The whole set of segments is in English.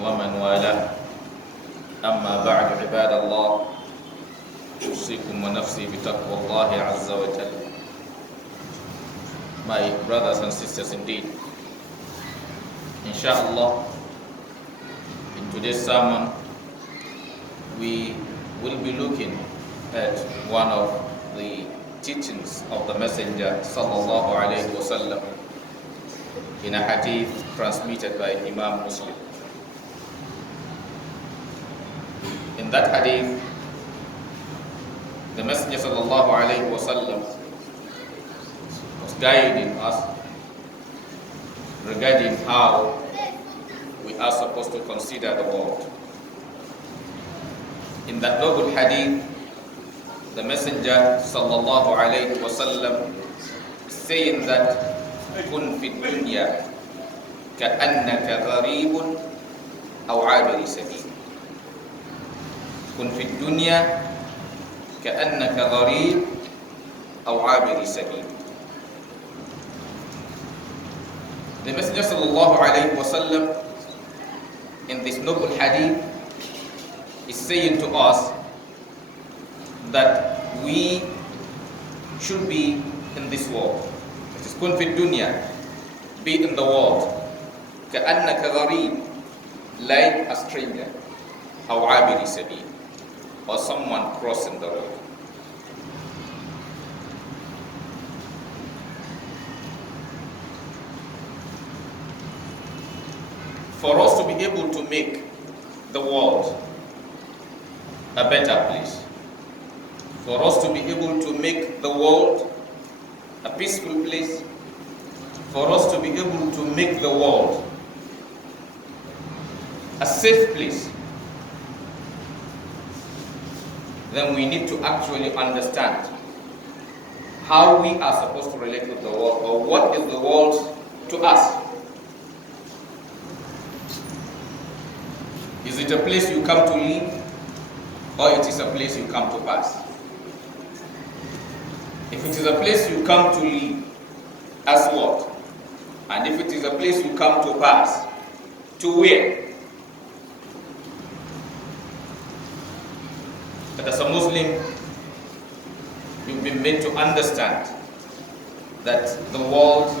ومن والاه أما بعد عباد الله أوصيكم ونفسي بتقوى الله عز وجل. My brothers and sisters, indeed, inshallah, in today's sermon we will be looking at one of the teachings of the Messenger sallallahu alaihi wasallam in a hadith transmitted by Imam Muslim. In that hadith, the Messenger sallallahu alaihi wasallam was guiding us regarding how we are supposed to consider the world. In that noble hadith, the Messenger sallallahu alaihi wasallam saying that kun fi dunya ka'annaka gharibun aw 'abiri sabil. Kun fi dunya ka'annaka gharib aw 'abiri sabil. The Messenger sallallahu alaihi wasallam in this noble hadith is saying to us that we should be in this world. It is kun fi dunya, be in the world, ka'annaka gharib, like a stranger, aw 'abiri sabil, or someone crossing the road. For us to be able to make the world a better place, for us to be able to make the world a peaceful place, for us to be able to make the world a safe place, then we need to actually understand how we are supposed to relate with the world, or what is the world to us. Is it a place you come to live, or it is a place you come to pass? If it is a place you come to live, as what? And if it is a place you come to pass, to where? But as a Muslim, you've been made to understand that the world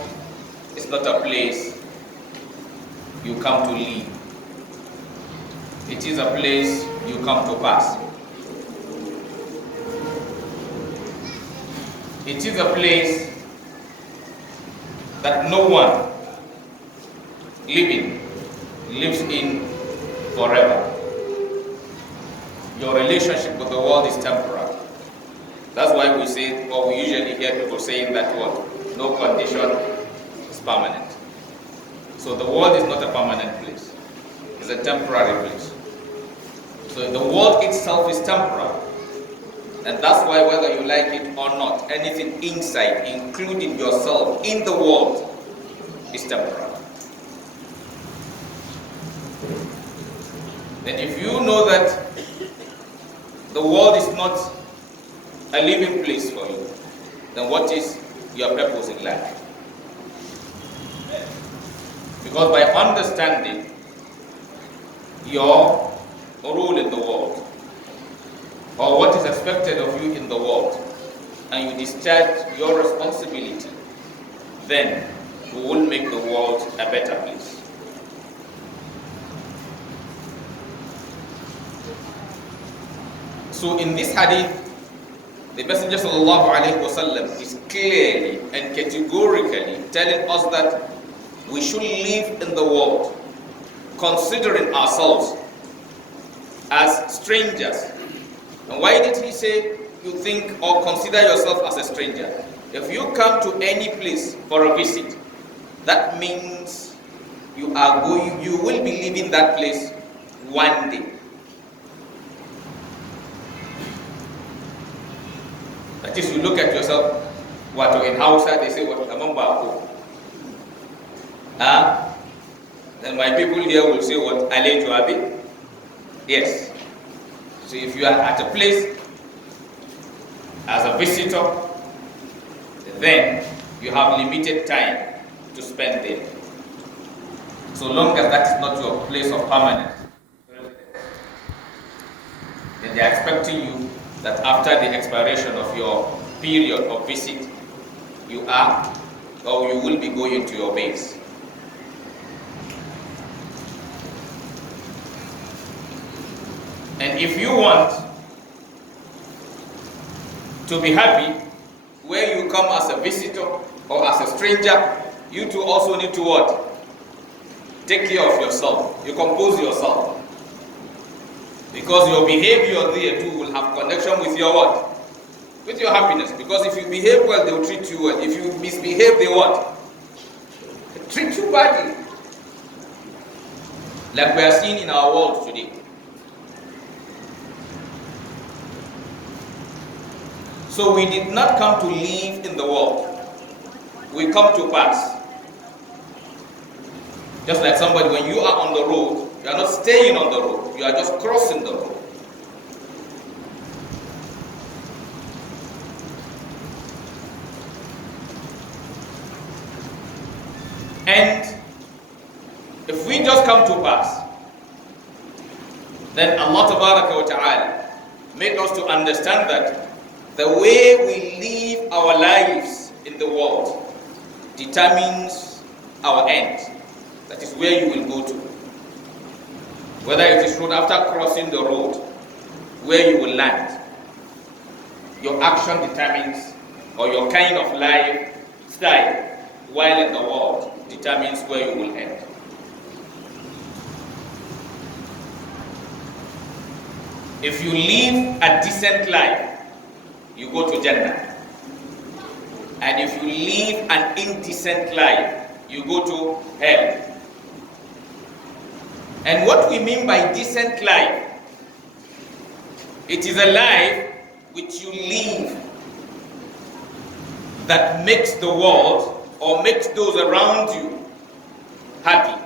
is not a place you come to live. It is a place you come to pass. It is a place that no one living lives in forever. Your relationship with the world is temporary. That's why we say, or we usually hear people saying that what? No condition is permanent. So the world is not a permanent place. It's a temporary place. So the world itself is temporary. And that's why, whether you like it or not, anything inside, including yourself in the world, is temporary. Then if you know that the world is not a living place for you, then what is your purpose in life? Because by understanding your role in the world, or what is expected of you in the world, and you discharge your responsibility, then you will make the world a better place. So in this hadith, the Messenger sallallahu alaihi wasallam is clearly and categorically telling us that we should live in the world considering ourselves as strangers. And why did he say you think or consider yourself as a stranger? If you come to any place for a visit, that means you will be leaving that place one day. That is, you look at yourself, what in Hausa they say, what Amambako. Then my people here will say, what Alejo Abi? Yes. So if you are at a place as a visitor, then you have limited time to spend there. so long as that is not your place of permanence residence. Then they are expecting you that after the expiration of your period of visit, you are or you will be going to your base. And if you want to be happy, where you come as a visitor or as a stranger, you too also need to what? Take care of yourself. You compose yourself. Because your behavior there too will have connection with your what? With your happiness. Because if you behave well, they will treat you well. If you misbehave, they what? They treat you badly. Like we are seeing in our world today. So we did not come to live in the world. We come to pass. Just like somebody, when you are on the road, you are not staying on the road. You are just crossing the road. And if we just come to pass, then Allah Tabaraka wa Ta'ala made us to understand that the way we live our lives in the world determines our end. That is where you will go to. Whether it is road after crossing the road, where you will land. Your action determines, or your kind of lifestyle while in the world determines where you will end. If you live a decent life, you go to Jannah. And if you live an indecent life, you go to hell. And what we mean by decent life, it is a life which you live that makes the world or makes those around you happy,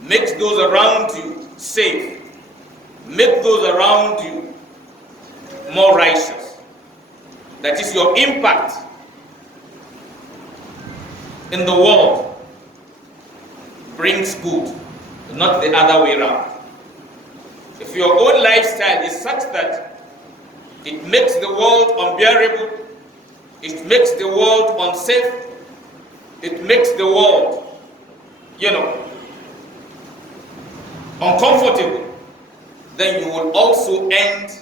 makes those around you safe, make those around you more righteous. That is your impact in the world brings good, not the other way around. If your own lifestyle is such that it makes the world unbearable, it makes the world unsafe, it makes the world, uncomfortable, then you will also end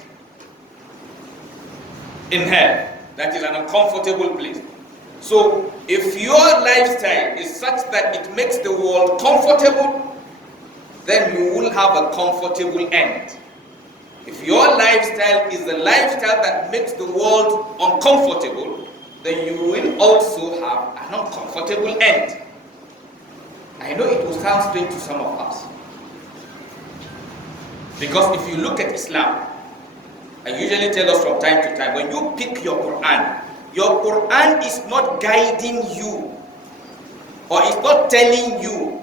in hell. That is an uncomfortable place. So if your lifestyle is such that it makes the world comfortable, then you will have a comfortable end. If your lifestyle is a lifestyle that makes the world uncomfortable, then you will also have an uncomfortable end. I know it will sound strange to some of us. Because if you look at Islam, I usually tell us from time to time, when you pick your Quran is not guiding you, or it's not telling you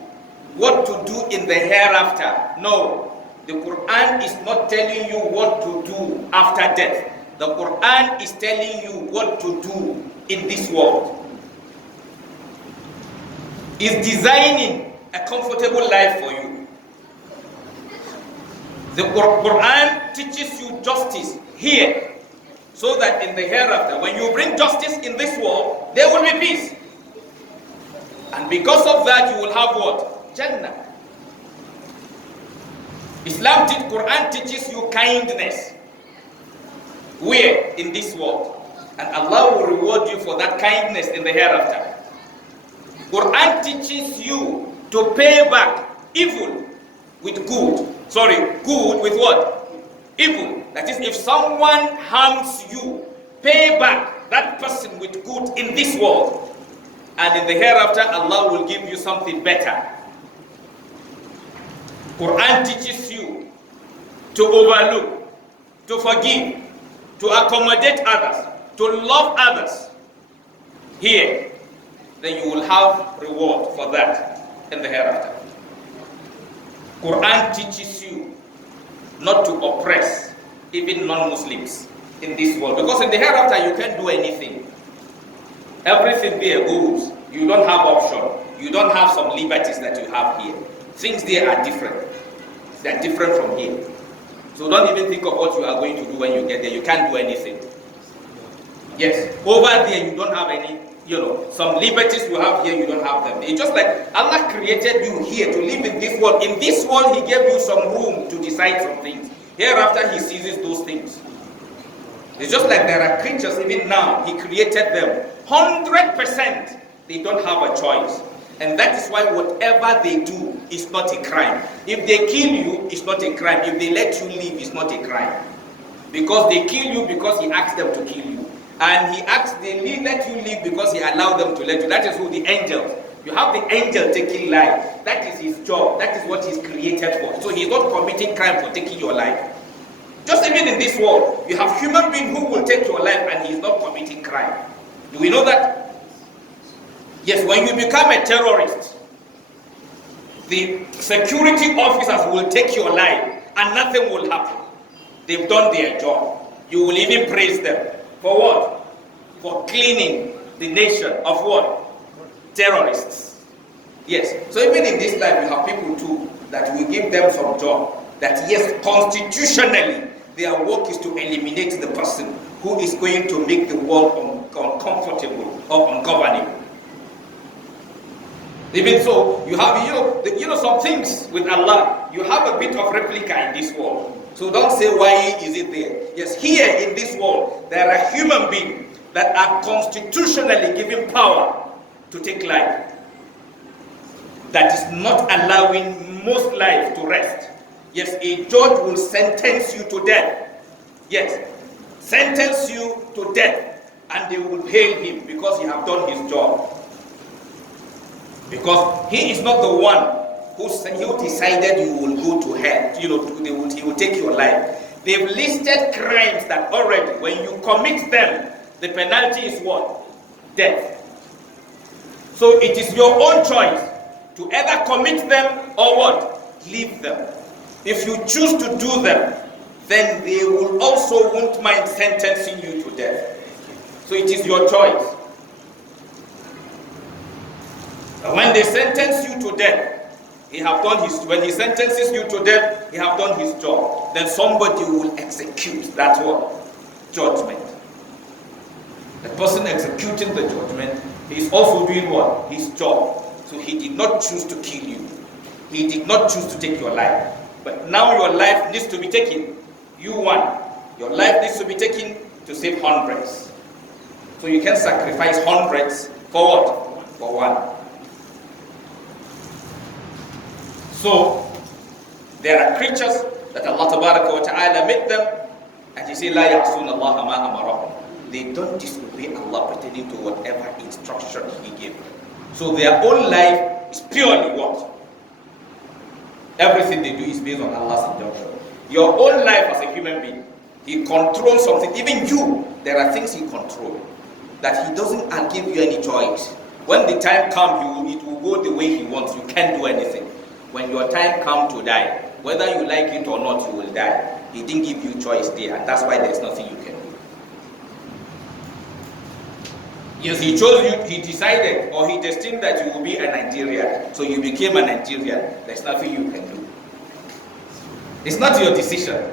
what to do in the hereafter. No, the Quran is not telling you what to do after death. The Quran is telling you what to do in this world. It's designing a comfortable life for you. The Quran teaches you justice here, so that in the hereafter, when you bring justice in this world, there will be peace. And because of that, you will have what? Jannah. Quran teaches you kindness. Where? In this world. And Allah will reward you for that kindness in the hereafter. Quran teaches you to pay back evil with good. Good with what? Evil. That is, if someone harms you, pay back that person with good in this world. And in the hereafter, Allah will give you something better. Quran teaches you to overlook, to forgive, to accommodate others, to love others. Here, then you will have reward for that in the hereafter. Quran teaches you not to oppress even non-Muslims in this world, because in the hereafter you can't do anything. Everything there goes. You don't have option. You don't have some liberties that you have here. Things there are different. They are different from here. So don't even think of what you are going to do when you get there. You can't do anything. Yes, over there you don't have any, some liberties you have here, you don't have them. It's just like Allah created you here to live in this world. In this world, He gave you some room to decide some things. Hereafter, He seizes those things. It's just like there are creatures, even now, He created them. 100%, they don't have a choice. And that is why whatever they do is not a crime. If they kill you, it's not a crime. If they let you live, it's not a crime. Because they kill you because He asked them to kill you. And they let you live because He allowed them to let you. That is who the angels. You have the angel taking life. That is his job. That is what he's created for. So he's not committing crime for taking your life. Just even in this world, you have human beings who will take your life and he's not committing crime. Do we know that? Yes, when you become a terrorist, the security officers will take your life and nothing will happen. They've done their job. You will even praise them. For what? For cleaning the nation of what? Terrorists. Yes. So even in this life, you have people too that will give them some job. That yes, constitutionally, their work is to eliminate the person who is going to make the world uncomfortable or ungovernable. Even so, you have some things with Allah. You have a bit of replica in this world. So don't say why is it there. Yes, here in this world, there are human beings that are constitutionally given power to take life. That is not allowing most life to rest. Yes, a judge will sentence you to death. Yes, sentence you to death, and they will hail him because he have done his job. Because he is not the one who decided you will go to hell. He will take your life. They've listed crimes that already, when you commit them, the penalty is what? Death. So it is your own choice to either commit them or what? Leave them. If you choose to do them, then they will also won't mind sentencing you to death. So it is your choice. And when they sentence you to death, when he sentences you to death, he have done his job. Then somebody will execute that one judgment. The person executing the judgment is also doing what? His job. So he did not choose to kill you. He did not choose to take your life. But now your life needs to be taken. You won. Your life needs to be taken to save hundreds. So you can sacrifice hundreds for what? For one. So there are creatures that Allah Tabaraka wa Ta'ala made them, and He said, "La ya'sun Allah ma amarahum." They don't disobey Allah pertaining to whatever instruction He gave them. So their own life is purely what? Everything they do is based on Allah's injunction. Your own life as a human being, He controls something. Even you, there are things He controls that He doesn't give you any choice. When the time comes, it will go the way He wants. You can't do anything. When your time comes to die, whether you like it or not, you will die. He didn't give you choice there, and that's why there's nothing you can do. Yes, He chose you, He decided, or He destined that you will be a Nigerian. So you became a Nigerian. There's nothing you can do. It's not your decision.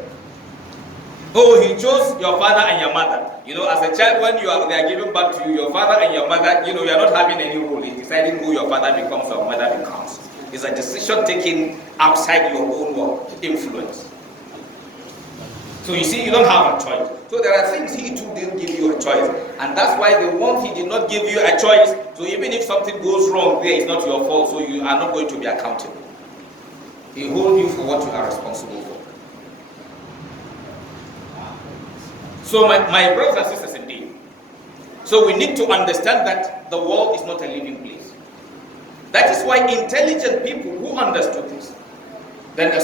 Oh, He chose your father and your mother. As a child, when they are giving back to you, your father and your mother, you are not having any role in deciding who your father becomes or mother becomes. It's a decision taken outside your own influence. So you see, you don't have a choice. So there are things He too didn't give you a choice. And that's why the one He did not give you a choice, so even if something goes wrong there, it's not your fault, so you are not going to be accountable. He holds you for what you are responsible for. So my brothers and sisters indeed. So we need to understand that the world is not a living place. That is why intelligent people who understood this, then a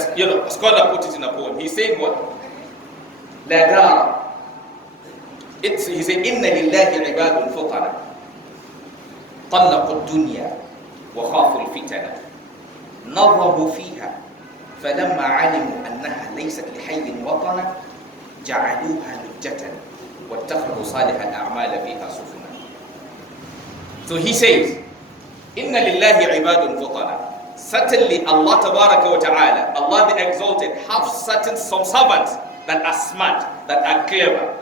scholar put it in a poem. He's saying what? La dar. He said, Inna lillahi ibadun futana. طلقوا الدنيا وخافوا الفتنة نظروا فيها فلما علموا أنها ليست لحي وطنا جعلوها لجة واتخذوا صالح الأعمال فيها سفنا. So he says, Inna lillahi ibadun futana. Certainly Allah Tabaraka wa Ta'ala, Allah the Exalted, have some servants that are smart, that are clever.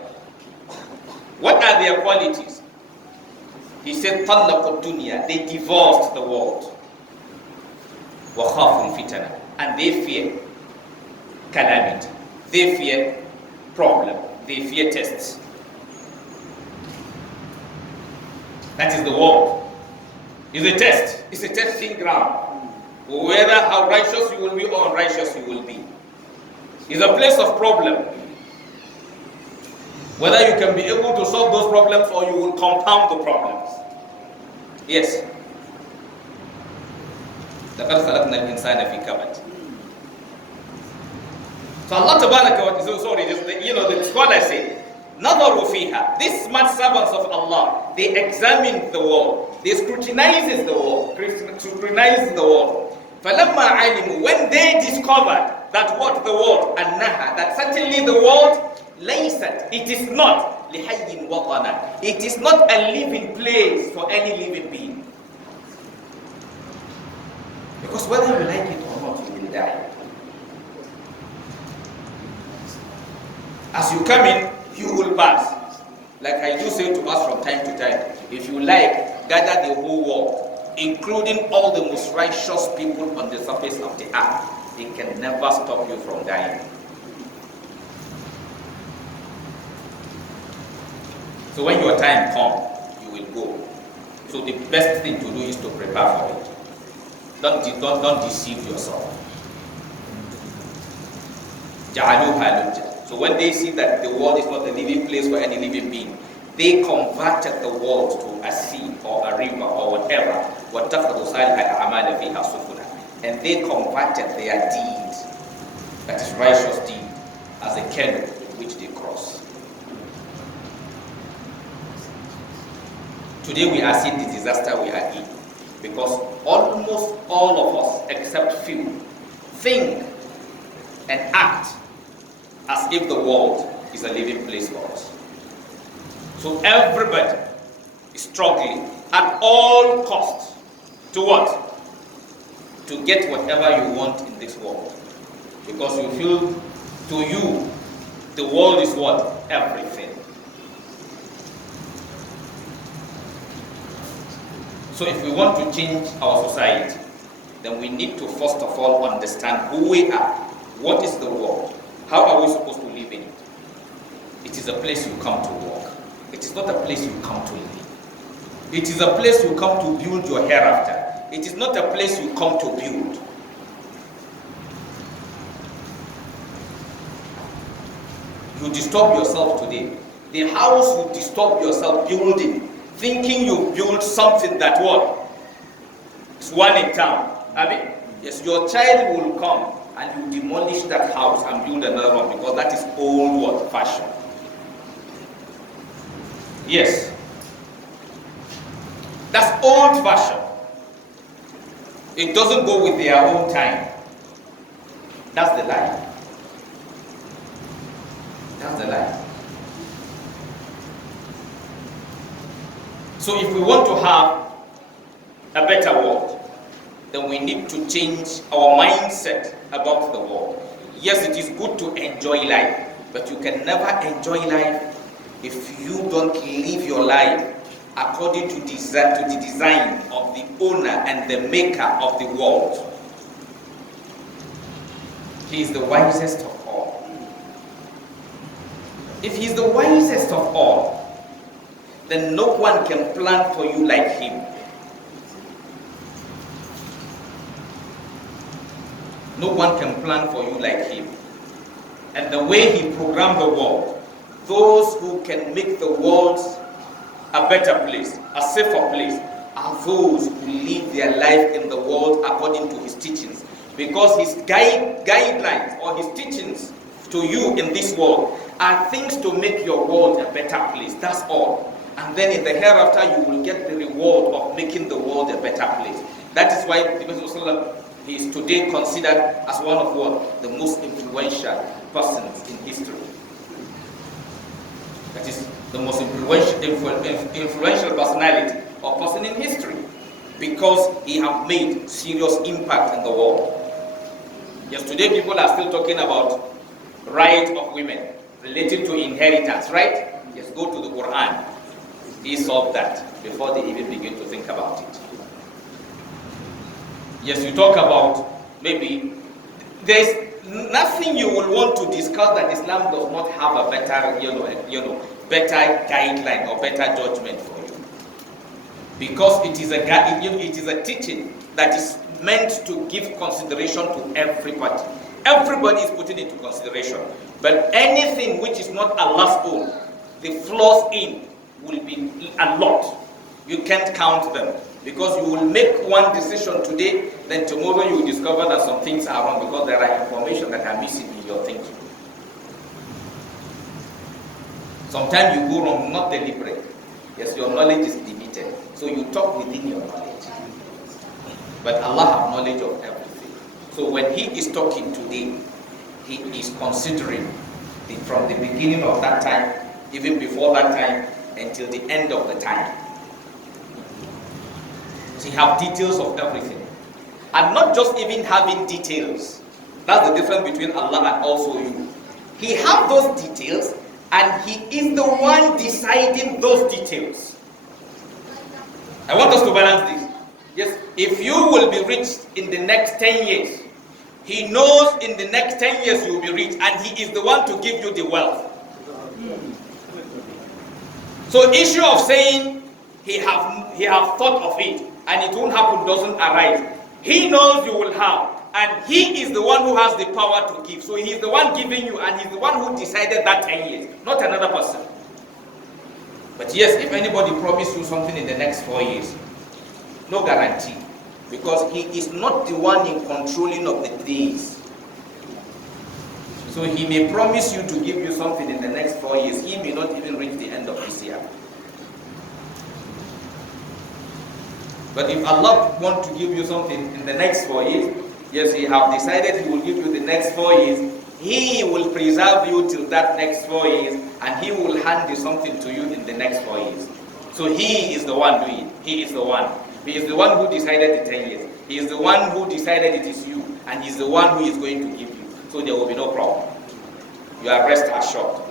What are their qualities? He said, طَلَّقُ الدُّنْيَا, they divorced the world. وَخَافُوا الْفِتَنَةِ, and they fear calamity. They fear problem. They fear tests. That is the world. It's a test. It's a testing ground. Whether how righteous you will be or unrighteous you will be. It's a place of problem. Whether you can be able to solve those problems or you will compound the problems. Yes. لَقَدْ خَلَقْنَا الْإِنسَانَ فِي كَبَدٍ. So Allah Tabaraka wa Ta'ala, sorry, the scholars say, نَظَرُوا فِيهَا. These smart servants of Allah, they examine the world. They scrutinizes the world. فَلَمَّا عَلِمُوا, when they discovered that what the world, أَنَّهَا, that certainly the world, لَيْسَتْ, it is not لِحَيٍّ وَطَنًا, it is not a living place for any living being. Because whether you like it or not, you will die. As you come in, you will pass. Like I do say to us from time to time, if you like, gather the whole world, including all the most righteous people on the surface of the earth. They can never stop you from dying. So when your time comes, you will go. So the best thing to do is to prepare for it. Don't deceive yourself. So when they see that the world is not a living place for any living being, they converted the world to a sea or a river or whatever. And they converted their deeds, that is righteous deed, as a canoe in which they cross. Today we are seeing the disaster we are in, because almost all of us, except few, think and act as if the world is a living place for us. So everybody is struggling at all costs to what? To get whatever you want in this world. Because you feel, to you, the world is what? Everything. So if we want to change our society, then we need to first of all understand who we are. What is the world? How are we supposed to live in it? It is a place you come to work. It is not a place you come to live. It is a place you come to build your hereafter. It is not a place you come to build. You disturb yourself today. The house you disturb yourself building, thinking you build something that what? It's one in town. I mean, yes, your child will come and you demolish that house and build another one, because that is old what? Fashion. Yes. That's old fashion. It doesn't go with their own time. That's the lie. That's the lie. So if we want to have a better world, then we need to change our mindset about the world. Yes, it is good to enjoy life, but you can never enjoy life if you don't live your life according to the design of the owner and the maker of the world. He is the wisest of all. If he is the wisest of all, then no one can plan for you like him. No one can plan for you like him. And the way he programmed the world, those who can make the world a better place, a safer place, are those who live their life in the world according to his teachings. Because his guidelines or his teachings to you in this world are things to make your world a better place. That's all. And then in the hereafter, you will get the reward of making the world a better place. That is why the Prophet he is today considered as one of what? The most influential persons in history. That is the most influential personality or person in history. because he have made serious impact in the world. Yes, today people are still talking about right of women related to inheritance, right? Yes, go to the Quran. He solved that before they even begin to think about it. Yes, you talk about maybe there's nothing you will want to discuss that Islam does not have a better, better guideline or better judgment for you, because it is a teaching that is meant to give consideration to everybody. Everybody is putting into consideration, but anything which is not Allah's own, the flaws in will be a lot. You can't count them, because you will make one decision today, then tomorrow you will discover that some things are wrong because there are information that are missing in your thinking. Sometimes you go wrong, not deliberate. Yes, your knowledge is limited, so you talk within your knowledge. But Allah has knowledge of everything. So when He is talking today, He is considering from the beginning of that time, even before that time, until the end of the time. So He has details of everything. And not just even having details. That's the difference between Allah and also you. He has those details, and He is the one deciding those details. I want us to balance this. Yes, if you will be rich in the next 10 years, He knows in the next 10 years you will be rich, and He is the one to give you the wealth. So issue of saying he have thought of it and it won't happen doesn't arise. He knows you will have, and He is the one who has the power to give. So He is the one giving you, and He's the one who decided that 10 years, not another person. But yes, if anybody promised you something in the next 4 years, no guarantee, because He is not the one in controlling of the days. So He may promise you to give you something in the next 4 years. He may not even reach the end of this year. But if Allah wants to give you something in the next 4 years, yes, He have decided He will give you the next 4 years. He will preserve you till that next 4 years, and He will hand you something to you in the next 4 years. So He is the one doing it. He is the one. He is the one who decided the 10 years. He is the one who decided it is you, and He's the one who is going to give you. So there will be no problem. You are rest assured.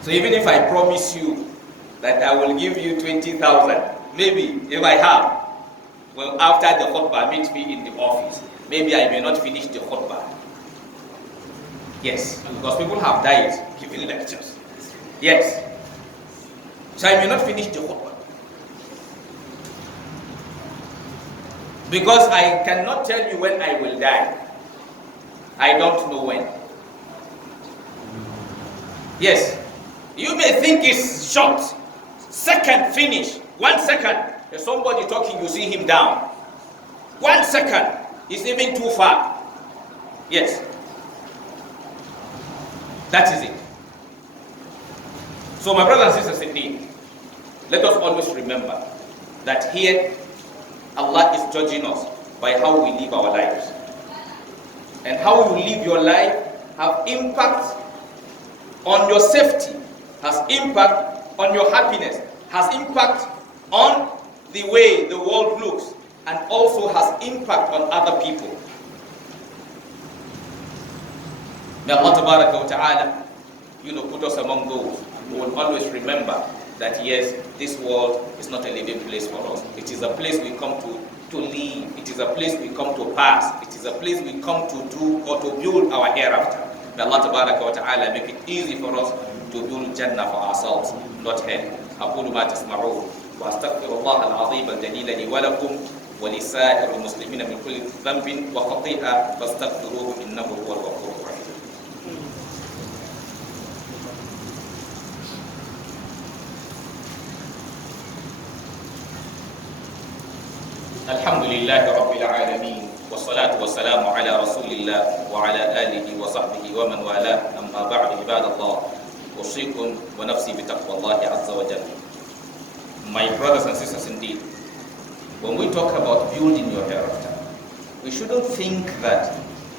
So even if I promise you that I will give you 20,000, maybe if I have, well, after the khutbah, meet me in the office. Maybe I may not finish the khutbah. Yes, because people have died giving lectures. Yes. So I may not finish the khutbah. Because I cannot tell you when I will die. I don't know when. Yes. You may think it's short. Second finish. 1 second. There's somebody talking, you see him down. 1 second. It's even too far. Yes. That is it. So my brothers and sisters in need, let us always remember that here Allah is judging us by how we live our lives. And how you live your life have impact on your safety, has impact on your happiness, has impact on the way the world looks, and also has impact on other people. May Allah Ta'ala, put us among those who will always remember that yes, this world is not a living place for us. It is a place we come to live. It is a place we come to pass. It is a place we come to do or to build our hereafter. May Allah Ta'ala make it easy for us to build Jannah for ourselves, not hell. أقول ما تسمعون وأستغفر الله العظيم الجليل لي ولكم ولسائر المسلمين من كل ذنب وخطيئة فاستغفروه إنه هو الغفور الرحيم. الحمد لله رب العالمين والصلاة والسلام على رسول الله وعلى آله وصحبه ومن والاه أما بعد عباد الله أوصيكم ونفسي بتقوى الله عز وجل. My brothers and sisters indeed, when we talk about building your hereafter, we shouldn't think that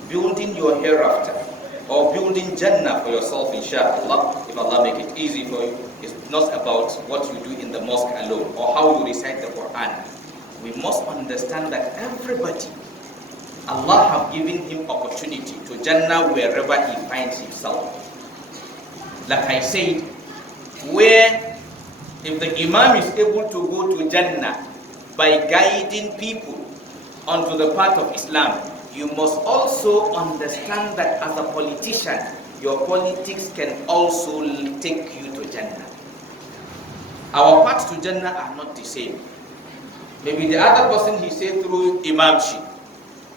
building your hereafter or building Jannah for yourself, inshallah, if Allah make it easy for you, It's not about what you do in the mosque alone or how you recite the Quran. We must understand that everybody, Allah have given him opportunity to Jannah wherever he finds himself. Like I said, where if the Imam is able to go to Jannah by guiding people onto the path of Islam, you must also understand that as a politician, your politics can also take you to Jannah. Our paths to Jannah are not the same. Maybe the other person he said through imamship.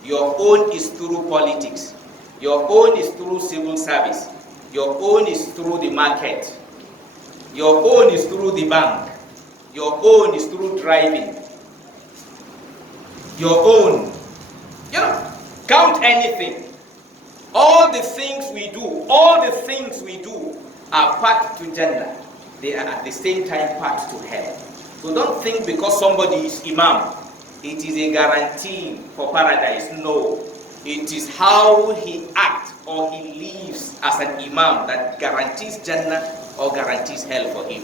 Your own is through politics. Your own is through civil service. Your own is through the market. Your own is through the bank. Your own is through driving. Your own. Count anything. All the things we do are path to Jannah. They are at the same time path to hell. So don't think because somebody is imam, it is a guarantee for paradise. No. It is how he acts or he lives as an imam that guarantees Jannah or guarantees hell for him.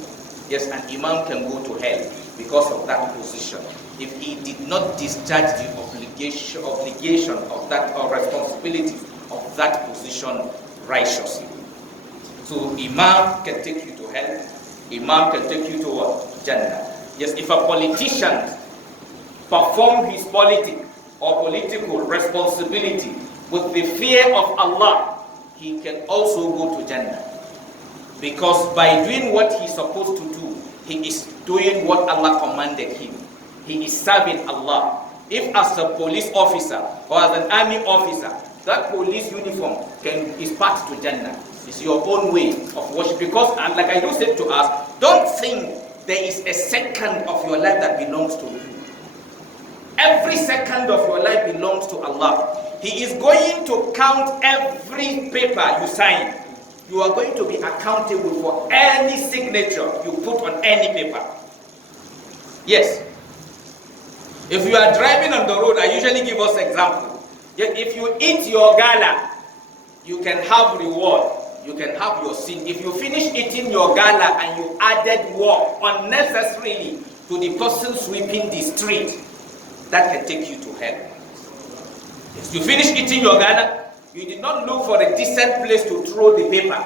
Yes, an imam can go to hell because of that position. If he did not discharge the obligation of that or responsibility of that position righteously. So imam can take you to hell. Imam can take you to what? Jannah. Yes, if a politician performs his politics or political responsibility with the fear of Allah, he can also go to Jannah. Because by doing what he's supposed to do, he is doing what Allah commanded him. He is serving Allah. If as a police officer or as an army officer, that police uniform is path to Jannah. It's your own way of worship. Because, like I just said to us, don't think there is a second of your life that belongs to you. Every second of your life belongs to Allah. He is going to count every paper you sign. You are going to be accountable for any signature you put on any paper. Yes. If you are driving on the road, I usually give us example. Yet if you eat your gala, you can have reward. You can have your sin. If you finish eating your gala and you added work unnecessarily to the person sweeping the street, that can take you to hell. Yes. You finish eating your gala, you did not look for a decent place to throw the paper.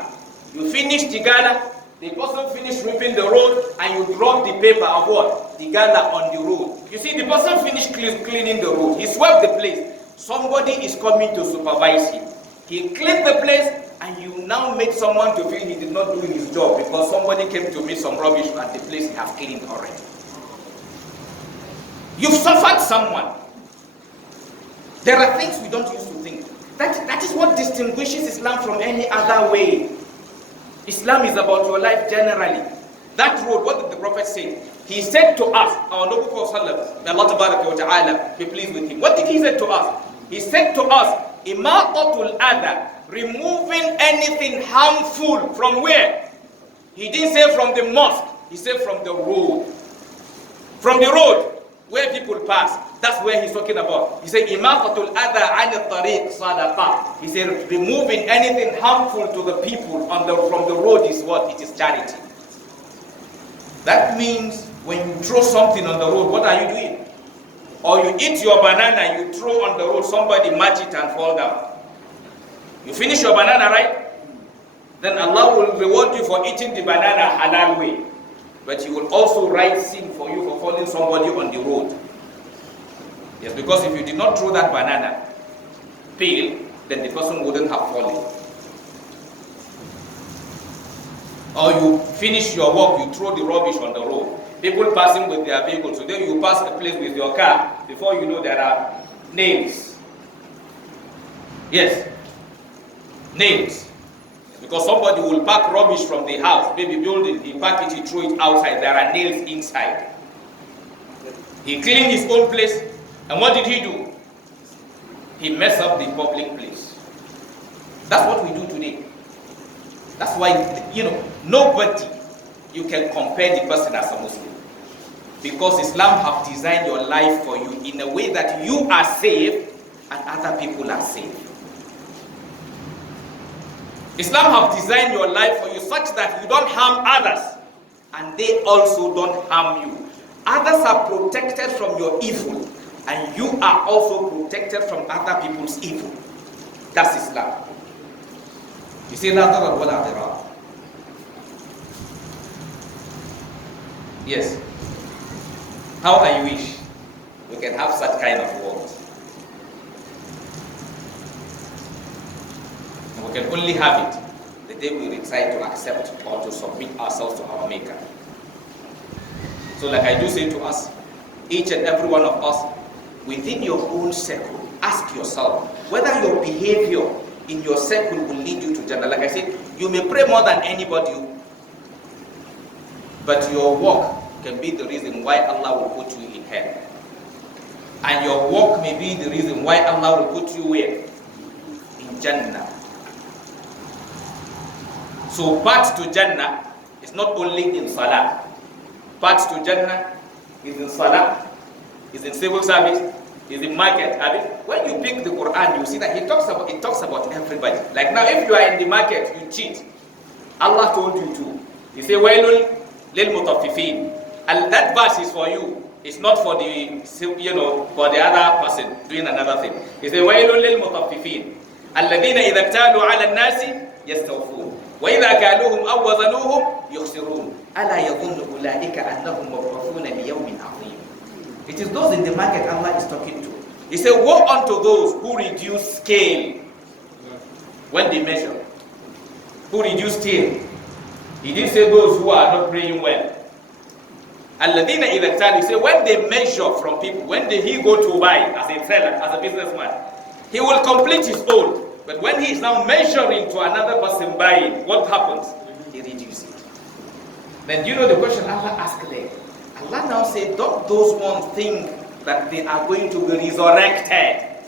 You finish the gala, the person finished sweeping the road, and you drop the paper of what? The gala on the road. You see, the person finished cleaning the road. He swept the place. Somebody is coming to supervise him. He cleaned the place, and you now make someone to feel he did not do his job because somebody came to meet some rubbish at the place he has cleaned already. You've suffered someone. There are things we don't used to think. That is what distinguishes Islam from any other way. Islam is about your life generally. That road, what did the Prophet say? He said to us, our noble Prophet, may Allah Ta'ala be pleased with him. What did he say to us? He said to us, Imaqatul adha, removing anything harmful from where? He didn't say from the mosque, he said from the road. From the road where people pass. That's where he's talking about. He said, Imaqatul adha an tariq sadaqah. He said, removing anything harmful to the people from the road is what? It is charity. That means when you throw something on the road, what are you doing? Or you eat your banana, you throw on the road, somebody match it and fall down. You finish your banana, right? Then Allah will reward you for eating the banana halal way. But He will also write sin for you for falling somebody on the road. Yes, because if you did not throw that banana peel, then the person wouldn't have fallen. Or you finish your work, you throw the rubbish on the road. People passing with their vehicles. Today you pass the place with your car. Before you know, there are nails. Yes, nails. Because somebody will pack rubbish from the house, maybe building, he pack it, he throw it outside. There are nails inside. He cleaned his own place, and what did he do? He messed up the public place. That's what we do today. That's why, nobody you can compare the person as a Muslim. Because Islam have designed your life for you in a way that you are safe and other people are safe. Islam have designed your life for you such that you don't harm others and they also don't harm you. Others are protected from your evil, and you are also protected from other people's evil. That's Islam. You see, la darar wa la dirar. Yes. How I wish we can have such kind of world. And we can only have it the day we decide to accept or to submit ourselves to our Maker. So like I do say to us, each and every one of us, within your own circle, ask yourself whether your behavior in your circle will lead you to Jannah. Like I said, you may pray more than anybody, but your work can be the reason why Allah will put you in hell. And your work may be the reason why Allah will put you where? In Jannah. So path to Jannah is not only in Salah. Path to Jannah is in Salah, is in civil service, is in market. When you pick the Quran, you see that it talks about everybody. Like now, if you are in the market, you cheat. Allah told you to. He say, "Wailul lil mutaffifin." And that verse is for you. It's not for the for the other person doing another thing. He say, "Wailul lil mutaffifin, alladhina idha iktalu 'ala an-nasi yastawfun, wa idha kaluhum aw wazanuhum yukhsirun. Ala yadhunnu ulaika annahum mab'uthuna li yawmin 'azim." It is those in the market Allah is talking to. He said, "Woe unto those who reduce scale when they measure." Who reduce scale? He didn't say those who are not praying well. Alladhina idha iktalu, he said when they measure from people, when he go to buy as a seller, as a businessman, he will complete his own. But when he is now measuring to another person buying, what happens? He reduces it. Then you know the question Allah asked them. Allah now said, don't those ones think that they are going to be resurrected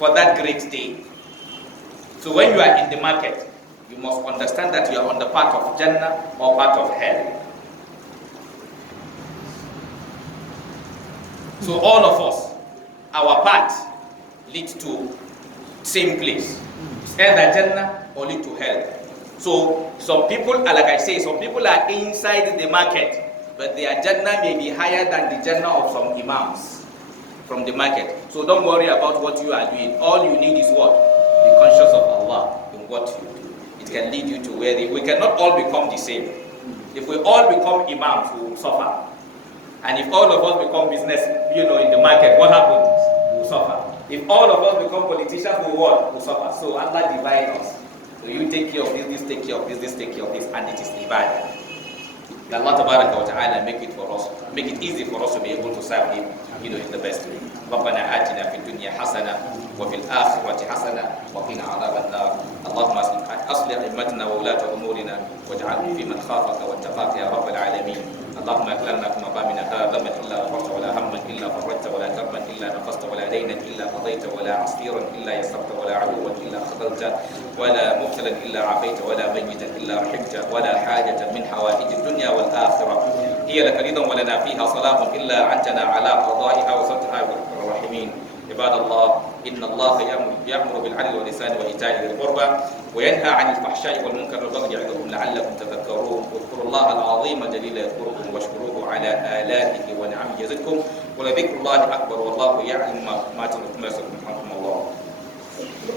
for that great day? So when you are in the market, you must understand that you are on the path of Jannah or path of hell. So all of us, our path leads to same place. It's either Jannah or lead to hell. So some people, like I say, some people are inside the market, but their Jannah may be higher than the Jannah of some imams from the market. So don't worry about what you are doing. All you need is what? Be conscious of Allah in what you do. It can lead you to where we cannot all become the same. If we all become imams, we will suffer. And if all of us become business, in the market, what happens? We will suffer. If all of us become politicians, we will suffer. So Allah divide us. So you take care of this take care of this take care of this, and it is ibadah. Allah tabaraka wa ta'ala make it easy for us to be able to serve Him, in the best way. ربنا آتنا في الدنيا حسنة وفي الآخرة حسنة وقنا عذاب النار. اللهم أصلح أئمتنا وولاة أمورنا واجعلهم في من خافك واتقاك يا رب العالمين. اللهم اكلنا في مقامنا هذا ذنبا الا غفرت ولا هما الا فرجت ولا كربا الا نقصت ولا دينا الا قضيت ولا عسيرا الا يسرت ولا عدوا الا خذلت ولا مبتلا الا عافيت ولا ميتا الا رحمت ولا حاجه من حوائج الدنيا والاخره هي لك رضا ولنا فيها صلاح الا عنتنا على قضائها وصدها الراحمين. عباد الله إن الله يأمر بالعدل والإحسان وإيتاء ذي القربى وينهى عن الفحشاء والمنكر والبغي يعظكم لعلكم تذكرون. اذكروا الله العظيم الجليل يذكركم واشكروه على آلائه ونعمه يزدكم ولذكر الله أكبر والله يعلم ما تنفقون. الله